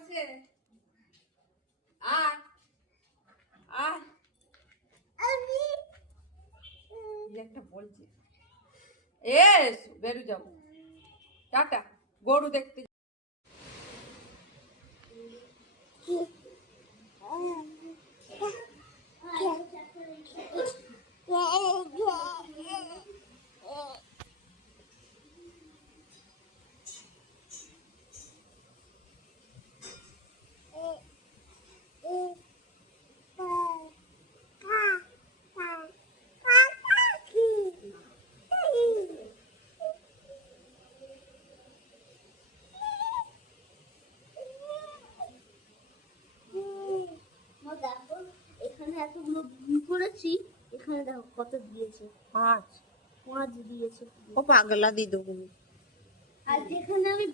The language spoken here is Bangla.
বলছে আয় আয় আমি একটা বলছে এস বেরু যাবো টাটা গরু দেখতে এতগুলো করেছি এখানে দেখো কত দিয়েছে 5 দিয়েছে। ও পাগলা দিদু আর যেখানে আমি